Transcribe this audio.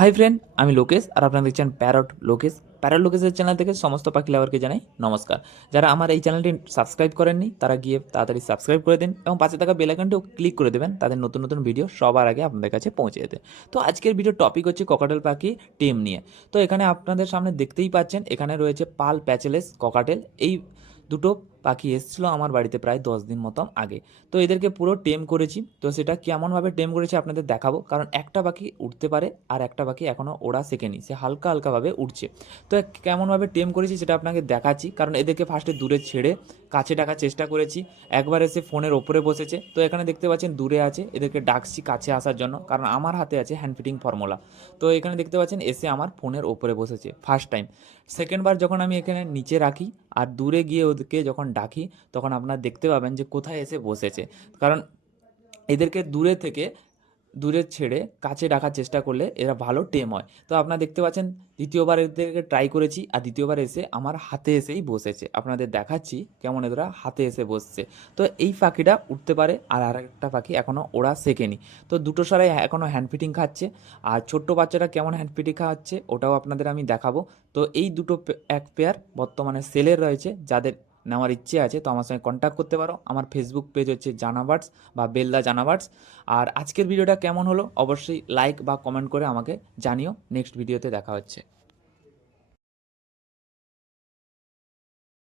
Hi friend আমি লোকেশ আর আপনারা দেখছেন প্যারট লোকেশ প্যারট লোকেশের চ্যানেল থেকে সমস্ত পাখি লাভারকে জানাই নমস্কার। যারা আমার এই চ্যানেলটি সাবস্ক্রাইব করেননি, তারা গিয়ে তাড়াতাড়ি সাবস্ক্রাইব করে দিন এবং পাশে থাকা বেলাইকনটিও ক্লিক করে দেবেন, তাদের নতুন নতুন ভিডিও সবার আগে আপনাদের কাছে পৌঁছে যেতে। তো আজকের ভিডিও টপিক হচ্ছে ককাটেল পাখি টিম নিয়ে। তো এখানে আপনাদের সামনে দেখতেই পাচ্ছেন, এখানে রয়েছে পাল প্যাচেলেস ককাটেল এই দুটো পাখি এসেছিল আমার বাড়িতে প্রায় দশ দিন মতন আগে। তো এদেরকে পুরো টেম করেছি। তো সেটা কেমনভাবে টেম করেছি আপনাদের দেখাবো। কারণ একটা পাখি উঠতে পারে আর একটা পাখি এখনও ওড়া শেখেনি। সে হালকা হালকাভাবে উঠছে। তো কেমনভাবে টেম করেছি সেটা আপনাকে দেখাচ্ছি। কারণ এদেরকে ফার্স্টে দূরে ছেড়ে কাছে ডাকার চেষ্টা করেছি। একবার এসে ফোনের ওপরে বসেছে। তো এখানে দেখতে পাচ্ছেন দূরে আছে। এদেরকে ডাকছি কাছে আসার জন্য। কারণ আমার হাতে আছে হ্যান্ড ফিটিং ফর্মুলা তো এখানে দেখতে পাচ্ছেন এসে আমার ফোনের ওপরে বসেছে। ফার্স্ট টাইম সেকেন্ডবার যখন আমি এখানে নিচে রাখি আর দূরে গিয়ে ওদেরকে যখন ডাকি, তখন আপনারা দেখতে পাবেন যে কোথায় এসে বসেছে। কারণ এদেরকে দূরে থেকে, দূরে ছেড়ে কাছে ডাকার চেষ্টা করলে এরা ভালো টেম হয়। তো আপনারা দেখতে পাচ্ছেন, দ্বিতীয়বার এদেরকে ট্রাই করেছি, আর দ্বিতীয়বার এসে আমার হাতে এসেই বসেছে। আপনাদের দেখাচ্ছি কেমন এরা হাতে এসে বসছে। তো এই পাখিটা উঠতে পারে, আর আরেকটা পাখি এখনও ওরা শেখেনি। তো দুটো সারাই এখনও হ্যান্ড ফিটিং খাচ্ছে, আর ছোট্ট বাচ্চাটা কেমন হ্যান্ড ফিটিং খাওয়াচ্ছে ওটাও আপনাদের আমি দেখাবো। তো এই দুটো এক পেয়ার বর্তমানে সেলের রয়েছে, যাদের নেওয়ার ইচ্ছে আছে, তো আমার সঙ্গে কন্ট্যাক্ট করতে পারো। আমার ফেসবুক পেজ হচ্ছে জানাবার্টস বা বেলদা জানাবার্টস আর আজকের ভিডিওটা কেমন হলো? অবশ্যই লাইক বা কমেন্ট করে আমাকে জানিও। নেক্সট ভিডিওতে দেখা হচ্ছে।